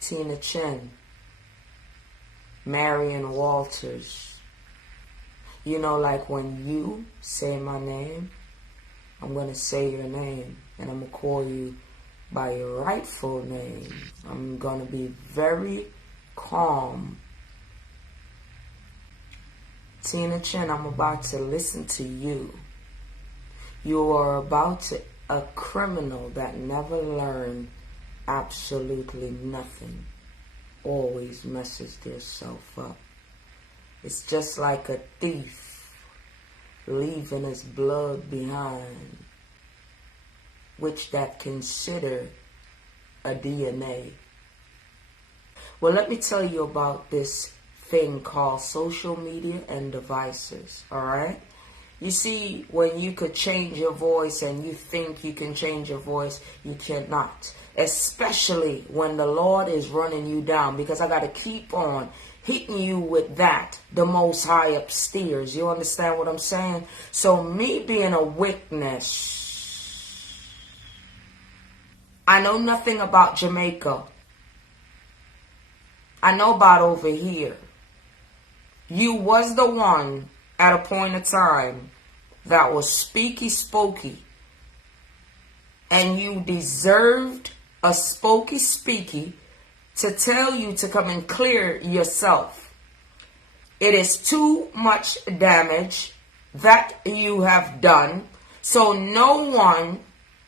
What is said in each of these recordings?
Tina Chen, Marion Walters. You know, like when you say my name, I'm going to say your name and I'm going to call you by your rightful name. I'm going to be very calm. Tina Chen, I'm about to listen to you. You are about to, a criminal that never learned absolutely nothing, always messes themselves up. It's just like a thief leaving his blood behind, which that consider a DNA. Well, let me tell you about this thing called social media and devices, all right? You see, when you could change your voice and you think you can change your voice, you cannot. Especially when the Lord is running you down, because I got to keep on hitting you with that, the Most High upstairs. You understand what I'm saying? So me being a witness, I know nothing about Jamaica. I know about over here. You was the one at a point of time that was speaky spokey, and you deserved a spokey speaky to tell you to come and clear yourself. It is too much damage that you have done, so no one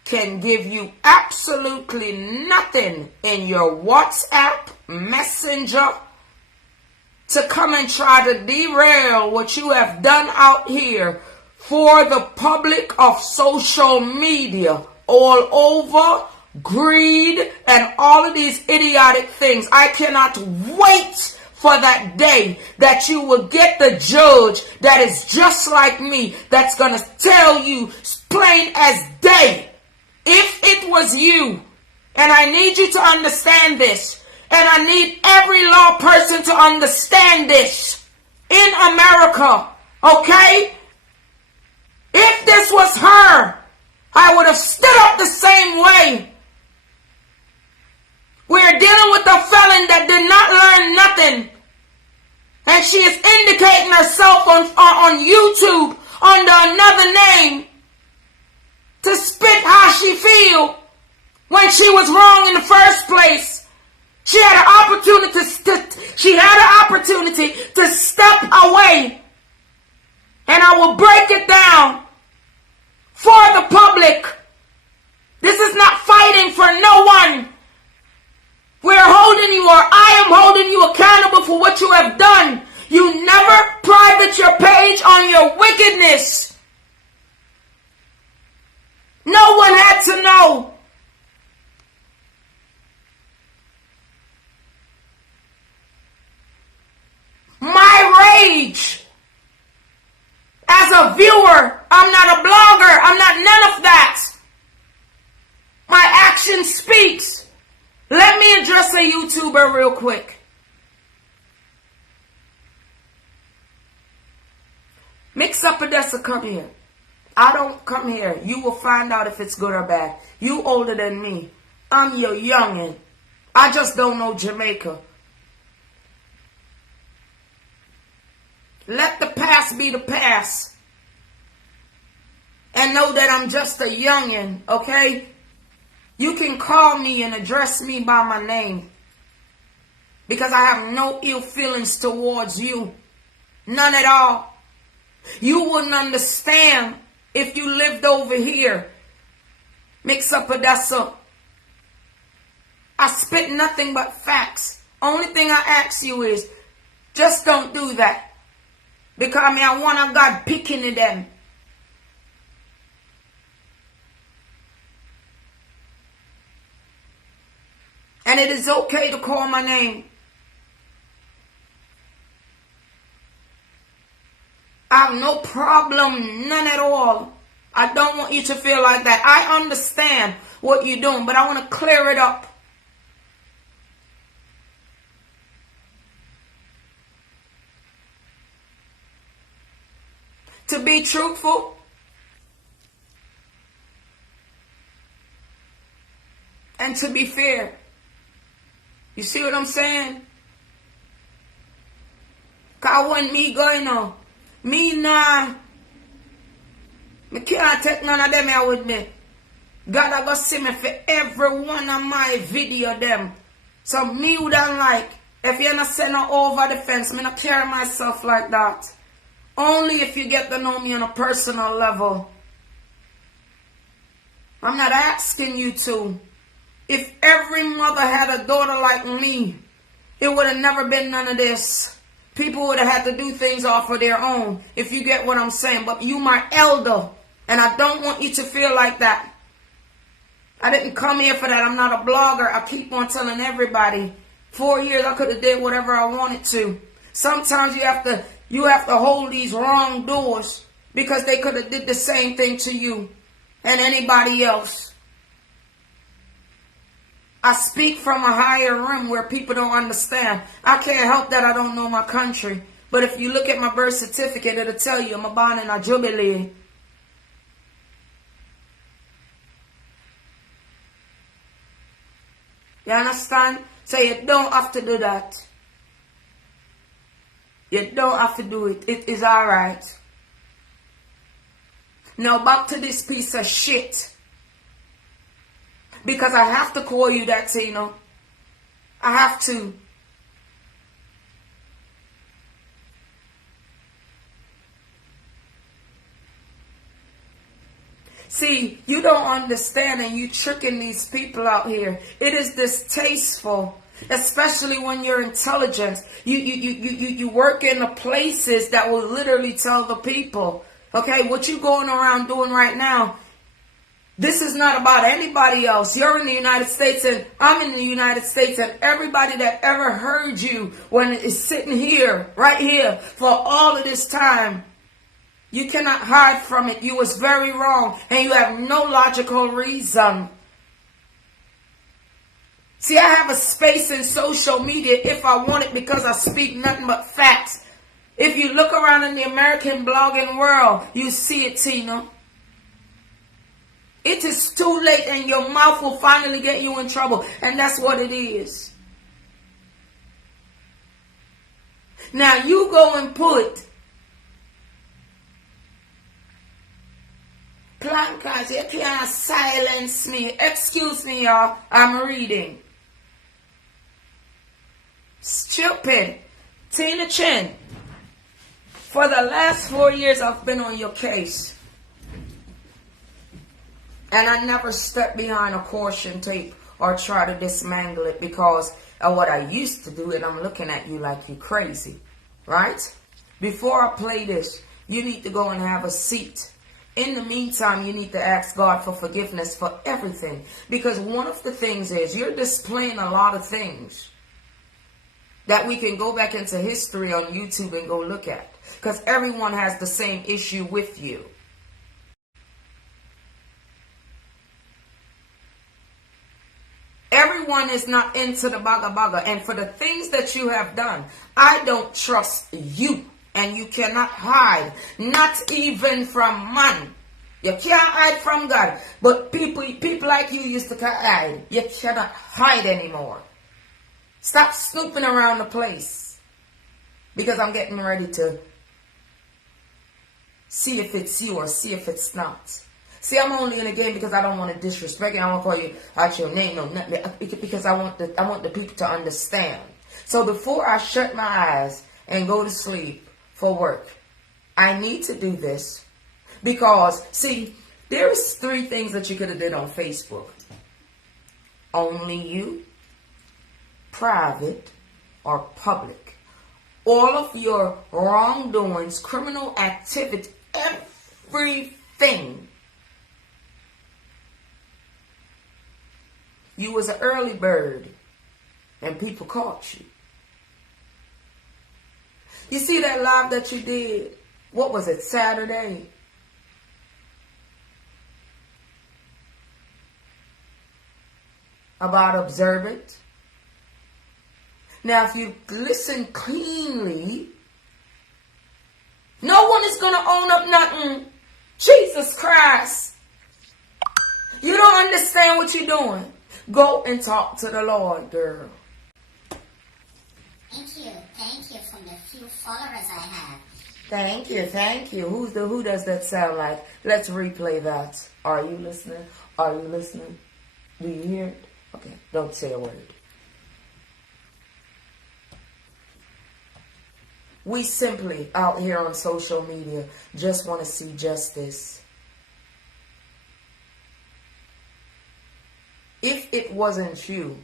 can give you absolutely nothing in your WhatsApp messenger to come and try to derail what you have done out here for the public of social media all over, greed, and all of these idiotic things. I cannot wait for that day that you will get the judge that is just like me, that's going to tell you plain as day, if it was you, and I need you to understand this, and I need every law person to understand this in America, okay? If this was her, I would have stood up the same way. We're dealing with a felon that did not learn nothing. And she is indicating herself on YouTube under another name to spit how she feel when she was wrong in the first place. She had an opportunity to step away. And I will break it down for the public. This is not fighting for no one. We're holding you, or I am holding you accountable for what you have done. You never private your page on your wickedness. No one had to know. My rage as a viewer, I'm not a blogger, I'm not none of that. My action speaks. Let me address a YouTuber real quick. Mix up Odessa, come here. I don't come here. You will find out if it's good or bad. You older than me. I'm your youngin'. I just don't know Jamaica. Let the past be the past. And know that I'm just a youngin', okay? You can call me and address me by my name. Because I have no ill feelings towards you. None at all. You wouldn't understand if you lived over here. Mix up Odessa. I spit nothing but facts. Only thing I ask you is, just don't do that. Because I want a God picking at them. And it is okay to call my name. I have no problem, none at all. I don't want you to feel like that. I understand what you're doing, but I want to clear it up. To be truthful, and to be fair, You see what I'm saying? Cause when me going on, me nah, me can't take none of them here with me. God I go see me for every one of my video them. So me would like, if you're not sending over the fence, me not carry myself like that. Only if you get to know me on a personal level. I'm not asking you to. If every mother had a daughter like me, it would have never been none of this. People would have had to do things off of their own, if you get what I'm saying. But you my elder, and I don't want you to feel like that. I didn't come here for that. I'm not a blogger. I keep on telling everybody, 4 years I could have did whatever I wanted to. Sometimes you have to hold these wrong doors because they could have did the same thing to you and anybody else. I speak from a higher realm where people don't understand. I can't help that I don't know my country. But if you look at my birth certificate, it'll tell you I'm born in a Jubilee. You understand? So you don't have to do that. You don't have to do it. It is alright. Now back to this piece of shit. Because I have to call you that, Tina. I have to. See, you don't understand and you tricking these people out here. It is distasteful, especially when you're intelligent. You work in the places that will literally tell the people, okay, what you going around doing right now, this is not about anybody else. You're in the United States and I'm in the United States, and everybody that ever heard you when it is sitting here, right here, for all of this time, you cannot hide from it. You was very wrong and you have no logical reason. See, I have a space in social media if I want it because I speak nothing but facts. If you look around in the American blogging world, you see it, Tina. It is too late and your mouth will finally get you in trouble. And that's what it is. Now you go and pull it. Plankers, you can't silence me. Excuse me, y'all. I'm reading. Stupid. Tina Chin. For the last 4 years, I've been on your case. And I never stepped behind a caution tape or try to dismantle it because of what I used to do, and I'm looking at you like you crazy. Right? Before I play this, you need to go and have a seat. In the meantime, you need to ask God for forgiveness for everything. Because one of the things is you're displaying a lot of things that we can go back into history on YouTube and go look at. Because everyone has the same issue with you. Everyone is not into the baga baga. And for the things that you have done, I don't trust you. And you cannot hide. Not even from man. You can't hide from God. But people like you used to hide. You cannot hide anymore. Stop snooping around the place. Because I'm getting ready to see if it's you or see if it's not. See, I'm only in the game because I don't want to disrespect you. I don't want to call you out your name, no, nothing. Because I want the people to understand. So before I shut my eyes and go to sleep for work, I need to do this because, see, there's 3 things that you could have did on Facebook. Only you, private, or public. All of your wrongdoings, criminal activity, everything. You was an early bird and people caught you. You see that live that you did? What was it, Saturday? About observe it. Now, if you listen cleanly, no one is going to own up nothing. Jesus Christ. You don't understand what you're doing. Go and talk to the Lord, girl. Thank you from the few followers I have. Thank you. Who does that sound like? Let's replay that. Are you listening? Are you listening? Do you hear it? Okay, don't say a word. We simply out here on social media just want to see justice. If it wasn't you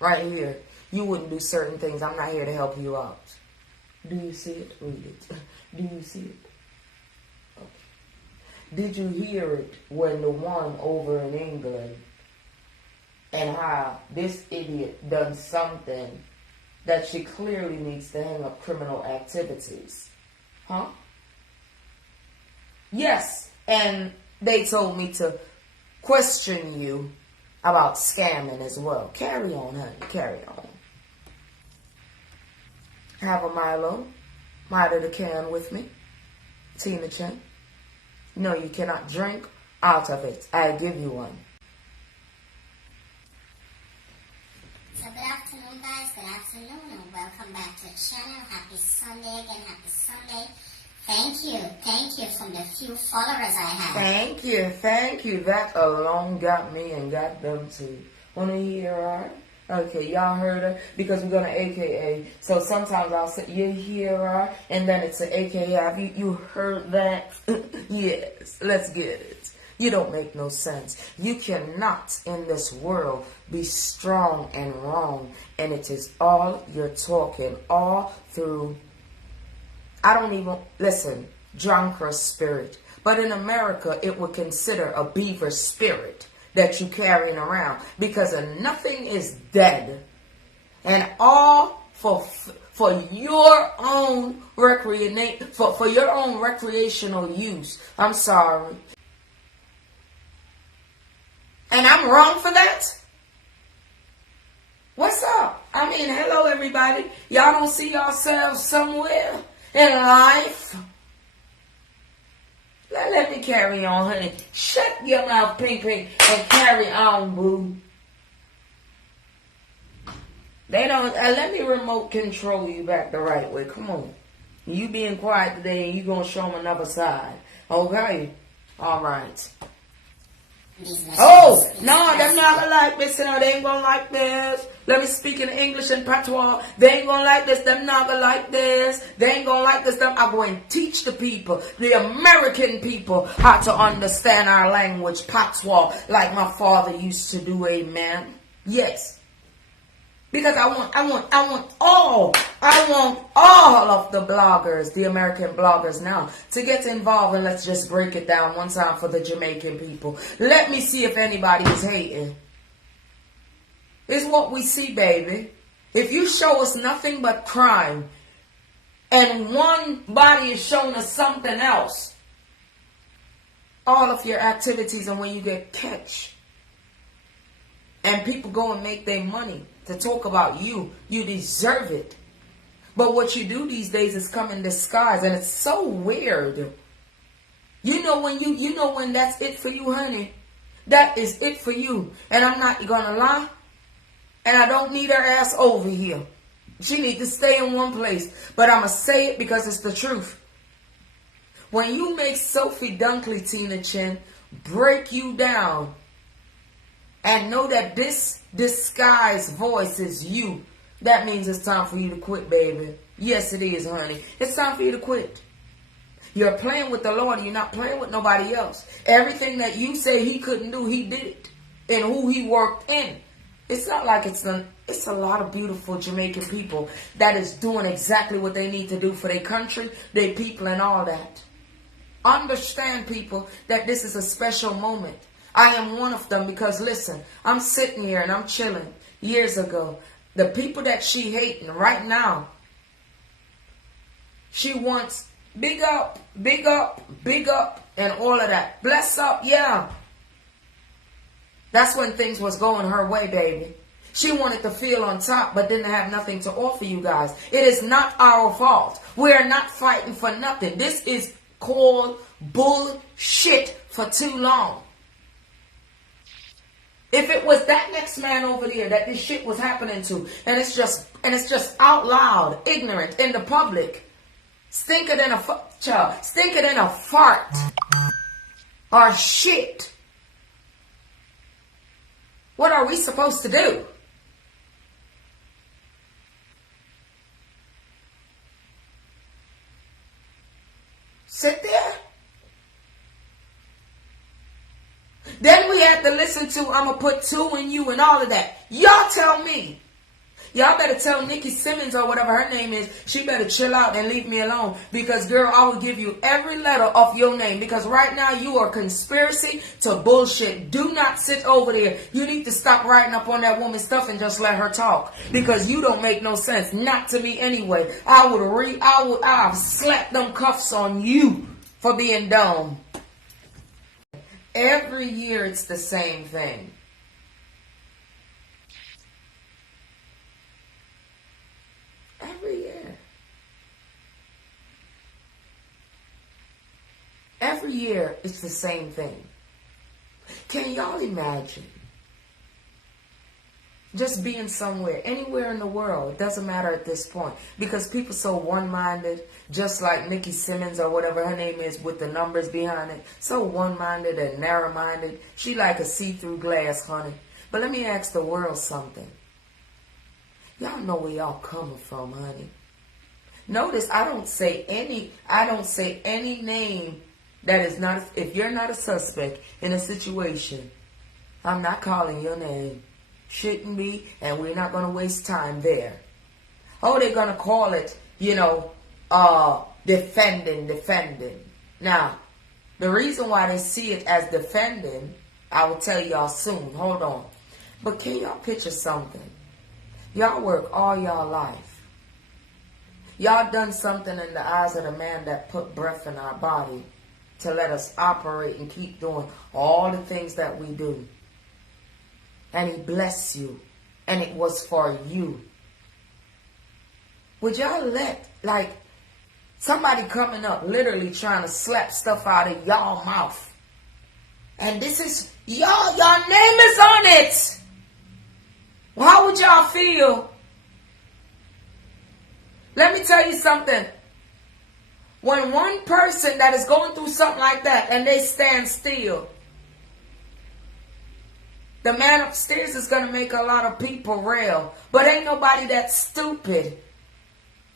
right here, you wouldn't do certain things. I'm not here to help you out. Do you see it? Read it. Do you see it? Okay. Did you hear it when the one over in England and how this idiot done something that she clearly needs to hang up criminal activities? Huh? Yes, and they told me to question you about scamming as well. Carry on, honey. Carry on. Have a Milo. Out of the can with me. Tina Chen. No, you cannot drink out of it. I give you one. So good afternoon, guys. Good afternoon, and welcome back to the channel. Happy Sunday again. Happy Sunday. Thank you from the few followers I have. Thank you. That alone got me and got them too. Wanna hear her? Okay, y'all heard her? Because we're gonna AKA. So sometimes I'll say, you hear her? And then it's an AKA. Have you heard that? Yes, let's get it. You don't make no sense. You cannot in this world be strong and wrong. And it is all you're talking all through. I don't even, listen, drunkard spirit. But in America, it would consider a beaver spirit that you carrying around. Because nothing is dead. And all for your own for your own recreational use. I'm sorry. And I'm wrong for that? What's up? I mean, hello everybody. Y'all don't see yourselves somewhere in life? Let me carry on, honey. Shut your mouth, Pink, and carry on, boo. They don't. Let me remote control you back the right way. Come on. You being quiet today, and you gonna show them another side. Okay. All right. Oh, no, they're not gonna like this. You know, they ain't gonna like this. Let me speak in English and patois. They ain't gonna like this. They're not gonna like this. They ain't gonna like this. I'm going to teach the people, the American people, how to understand our language, patois, like my father used to do. Amen. Yes. Because I want all of the bloggers, the American bloggers now, to get involved, and let's just break it down one time for the Jamaican people. Let me see if anybody is hating. It's what we see, baby. If you show us nothing but crime, and one body is showing us something else, all of your activities, and when you get catch, and people go and make their money to talk about you, you deserve it. But what you do these days is come in disguise, and it's so weird. You know when that's it for you, honey. That is it for you. And I'm not gonna lie. And I don't need her ass over here. She needs to stay in one place. But I'm gonna say it because it's the truth. When you make Sophie Dunkley, Tina Chen, break you down, and know that this disguised voice is you, that means it's time for you to quit, baby. Yes, it is, honey. It's time for you to quit. You're playing with the Lord. You're not playing with nobody else. Everything that you say he couldn't do, he did it. And who he worked in. It's not like it's a lot of beautiful Jamaican people that is doing exactly what they need to do for their country, their people, and all that. Understand, people, that this is a special moment. I am one of them because, listen, I'm sitting here and I'm chilling years ago. The people that she hating right now, she wants big up, and all of that. Bless up, yeah. That's when things was going her way, baby. She wanted to feel on top, but didn't have nothing to offer you guys. It is not our fault. We are not fighting for nothing. This is called bullshit for too long. If it was that next man over there that this shit was happening to, and it's just out loud, ignorant in the public, stinker than a fart or shit, what are we supposed to do? Sit there? Then we had to listen to, I'm going to put 2 in you and all of that. Y'all tell me. Y'all better tell Nikki Simmons or whatever her name is, she better chill out and leave me alone. Because, girl, I will give you every letter of your name. Because right now you are conspiracy to bullshit. Do not sit over there. You need to stop writing up on that woman's stuff and just let her talk. Because you don't make no sense. Not to me anyway. I've slapped them cuffs on you for being dumb. Every year it's the same thing. Every year. Every year it's the same thing. Can y'all imagine? Just being somewhere, anywhere in the world, it doesn't matter at this point. Because people so one-minded, just like Nikki Simmons or whatever her name is with the numbers behind it. So one-minded and narrow-minded. She like a see-through glass, honey. But let me ask the world something. Y'all know where y'all coming from, honey. Notice I don't say any name that is not, if you're not a suspect in a situation, I'm not calling your name. Shouldn't be, and we're not going to waste time there. Oh, they're going to call it, defending. Now, the reason why they see it as defending, I will tell y'all soon. Hold on. But can y'all picture something? Y'all work all y'all life. Y'all done something in the eyes of the man that put breath in our body to let us operate and keep doing all the things that we do. And he bless you. And it was for you. Would y'all let, like, somebody coming up literally trying to slap stuff out of y'all mouth? And this is, y'all name is on it. Well, how would y'all feel? Let me tell you something. When one person that is going through something like that and they stand still, the man upstairs is going to make a lot of people rail. But ain't nobody that stupid,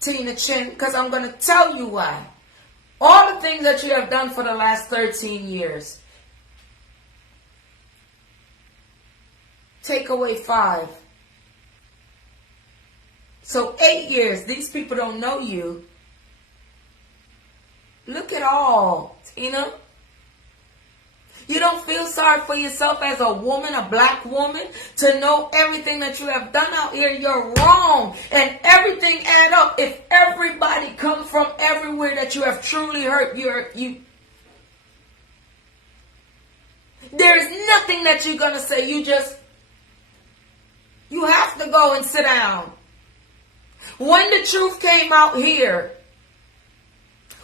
Tina Chin, because I'm going to tell you why. All the things that you have done for the last 13 years. Take away 5. So 8 years, these people don't know you. Look at all, Tina. You don't feel sorry for yourself as a woman, a black woman, to know everything that you have done out here. You're wrong. And everything add up. If everybody comes from everywhere that you have truly hurt, you. There's nothing that you're going to say. You have to go and sit down. When the truth came out here,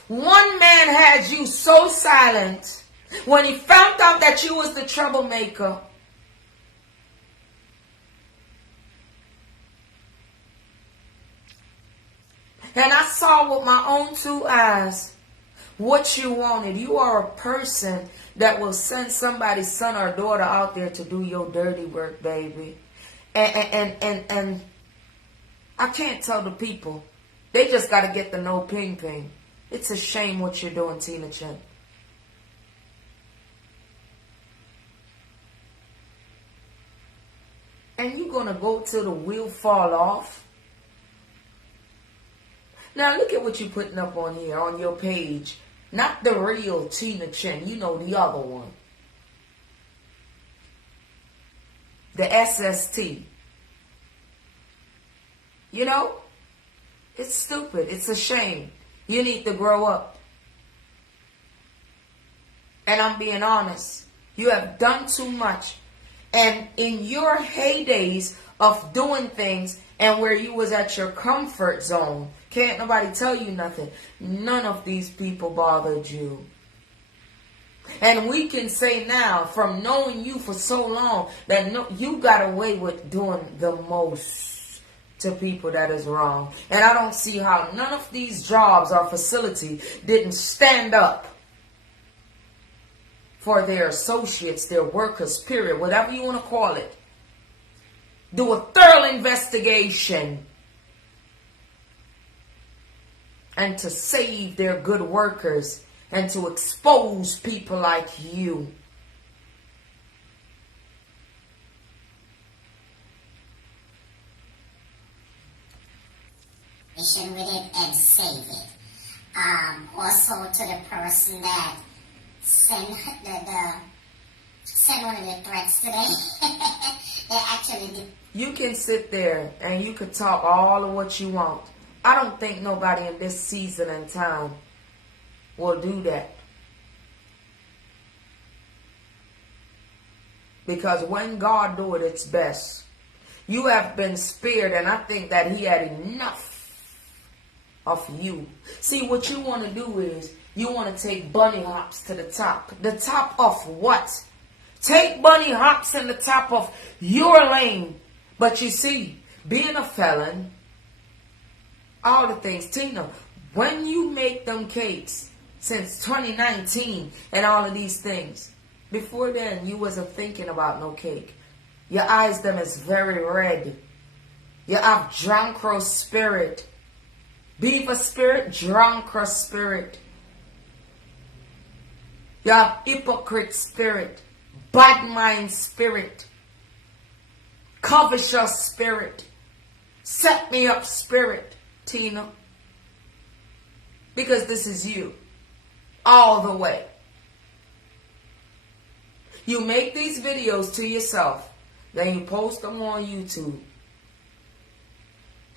one man had you so silent. When he found out that you was the troublemaker, and I saw with my own 2 eyes what you wanted. You are a person that will send somebody's son or daughter out there to do your dirty work, baby. And I can't tell the people. They just got to get the no ping ping. It's a shame what you're doing, Tina Chin. And you're going to go till the wheel fall off? Now look at what you're putting up on here, on your page. Not the real Tina Chin. You know, the other one. The SST. You know? It's stupid. It's a shame. You need to grow up. And I'm being honest. You have done too much. And in your heydays of doing things and where you was at your comfort zone, can't nobody tell you nothing. None of these people bothered you. And we can say now, from knowing you for so long, that no, you got away with doing the most to people that is wrong. And I don't see how none of these jobs or facility didn't stand up for their associates, their workers, period, whatever you want to call it. Do a thorough investigation and to save their good workers and to expose people like you. With it and save it. Also to the person that sent one of the threats today. They actually did. You can sit there and you can talk all of what you want. I don't think nobody in this season and time will do that. Because when God do it, it's best. You have been spared, and I think that he had enough of you. See, what you want to do is you want to take bunny hops to the top. The top of what? Take bunny hops in the top of your lane. But you see, being a felon, all the things, Tina, when you make them cakes since 2019 and all of these things, before then you wasn't thinking about no cake. Your eyes them is very red. You have drunkard spirit. Beaver spirit, drunkard spirit. You have hypocrite spirit. Bad mind spirit. Covetous spirit. Set me up spirit, Tina. Because this is you. All the way. You make these videos to yourself. Then you post them on YouTube.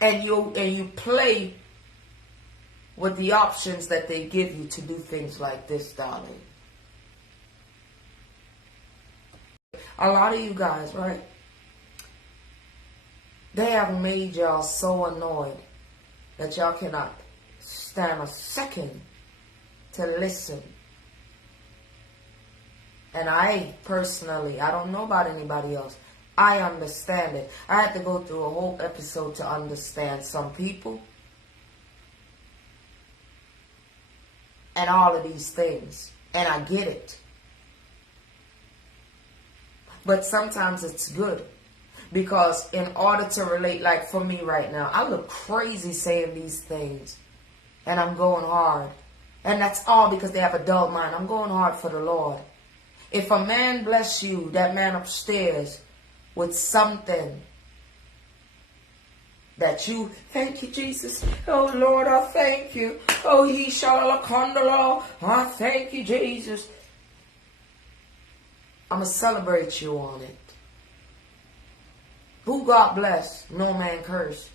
And you play with the options that they give you to do things like this, darling. A lot of you guys, right? They have made y'all so annoyed that y'all cannot stand a second to listen. And I personally, I don't know about anybody else, I understand it. I had to go through a whole episode to understand some people and all of these things. And I get it. But sometimes it's good. Because in order to relate, like for me right now, I look crazy saying these things. And I'm going hard. And that's all because they have a dull mind. I'm going hard for the Lord. If a man bless you, that man upstairs, with something that you, thank you, Jesus. Oh, Lord, I thank you. Oh, he shall condolo. I thank you, Jesus. I'm going to celebrate you on it. Who God bless, no man curse.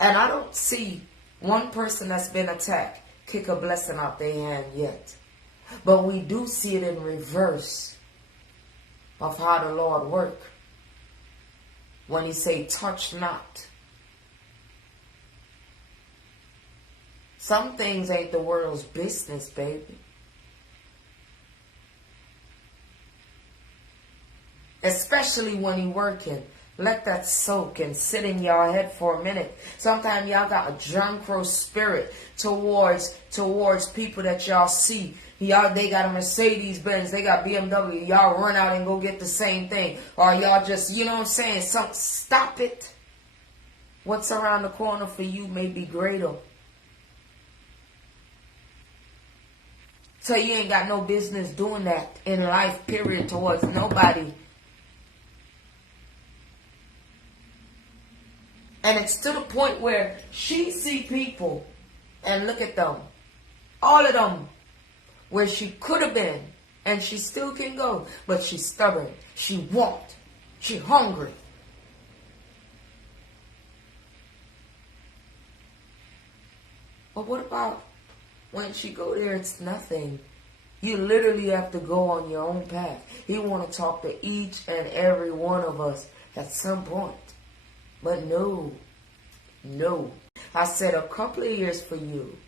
And I don't see one person that's been attacked kick a blessing out their hand yet. But we do see it in reverse of how the Lord work. When he say, touch not. Some things ain't the world's business, baby. Especially when you working. Let that soak and sit in your head for a minute. Sometimes y'all got a drunkard spirit towards people that y'all see. Y'all, they got a Mercedes Benz, they got BMW. Y'all run out and go get the same thing. Or y'all just, you know what I'm saying? Stop it. What's around the corner for you may be greater. So you ain't got no business doing that in life, period, towards nobody. And it's to the point where she see people and look at them. All of them. Where she could have been. And she still can go. But she's stubborn. She won't. She hungry. But what about when she go there, it's nothing. You literally have to go on your own path. He want to talk to each and every one of us at some point. But no. I said a couple of years for you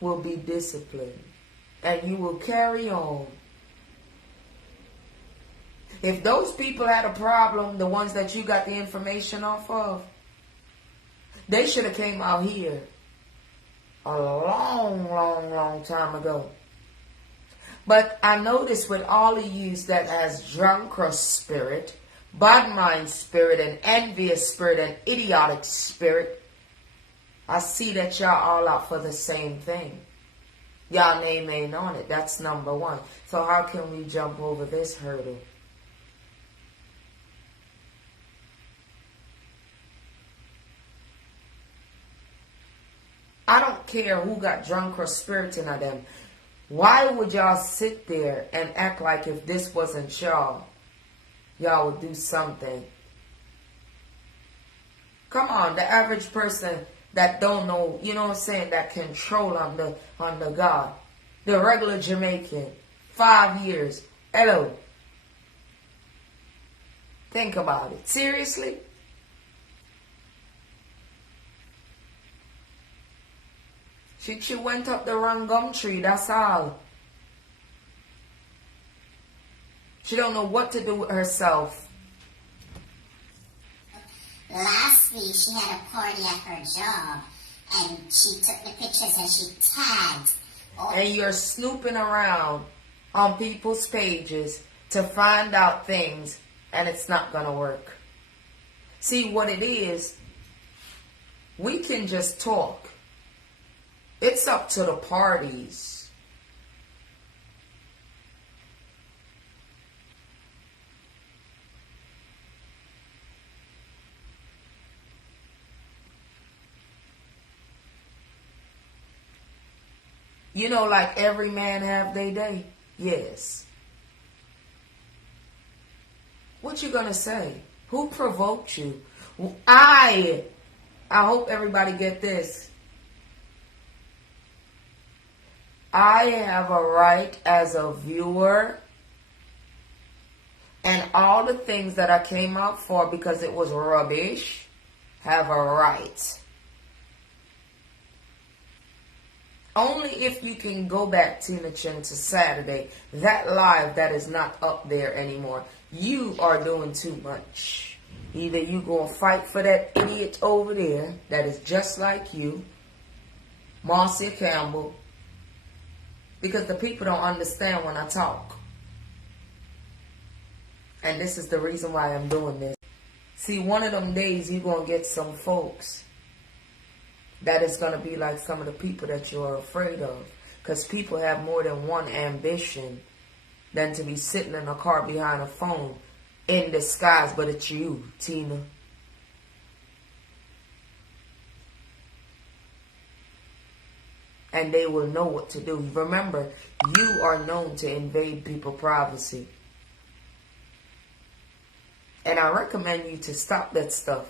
will be disciplined. and you will carry on. If those people had a problem, the ones that you got the information off of, they should have came out here a long time ago. But I notice with all of you that has drunkard spirit, bad mind spirit, and envious spirit, and idiotic spirit, I see that y'all all out for the same thing. Y'all name ain't on it. That's number one. So how can we jump over this hurdle? I don't care who got drunk or spirit in them. Why would y'all sit there and act like if this wasn't y'all, y'all would do something? Come on, the average person that don't know, you know what I'm saying, that control on the God. The regular Jamaican, 5 years. Hello. Think about it. Seriously? She went up the wrong gum tree, that's all. She don't know what to do with herself. Last week, she had a party at her job, and she took the pictures and she tagged. And you're snooping around on people's pages to find out things, and it's not going to work. See, what it is, we can just talk. It's up to the parties. You know, like every man have their day? Yes. What you gonna say? Who provoked you? I hope everybody get this. I have a right as a viewer, and all the things that I came out for because it was rubbish, have a right. Only if you can go back, Tina Chin, to Saturday, that live that is not up there anymore. You are doing too much. Either you go and fight for that idiot over there that is just like you, Marcia Campbell, because the people don't understand when I talk. And this is the reason why I'm doing this. See, one of them days you're going to get some folks that is going to be like some of the people that you are afraid of. Because people have more than one ambition than to be sitting in a car behind a phone in disguise. But it's you, Tina. And they will know what to do. Remember, you are known to invade people's privacy. And I recommend you to stop that stuff.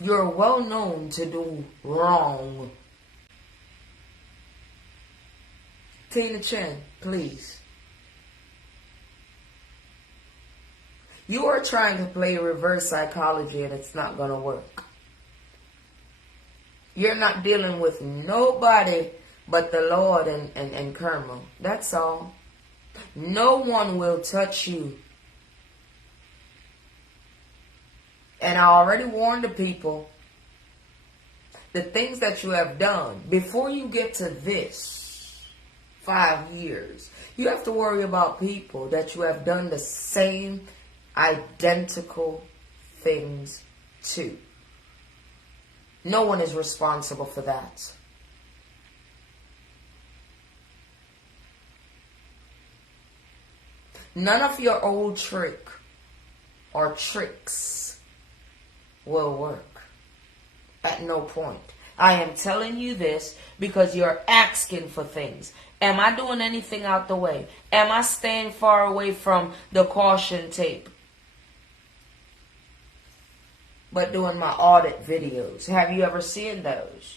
You're well known to do wrong. Tina Chin, please. You are trying to play reverse psychology and it's not going to work. You're not dealing with nobody but the Lord and karma. That's all. No one will touch you. And I already warned the people, the things that you have done, before you get to this 5 years, you have to worry about people that you have done the same identical things to. No one is responsible for that. None of your old trick or tricks will work. At no point. I am telling you this because you're asking for things. Am I doing anything out the way? Am I staying far away from the caution tape? But doing my audit videos. Have you ever seen those?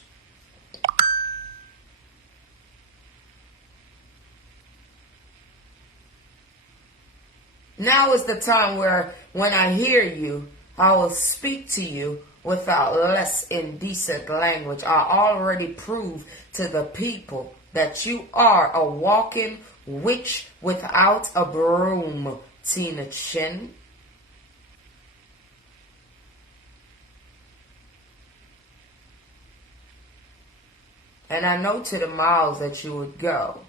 Now is the time where when I hear you, I will speak to you without less indecent language. I already proved to the people that you are a walking witch without a broom, Tina Chin. And I know to the miles that you would go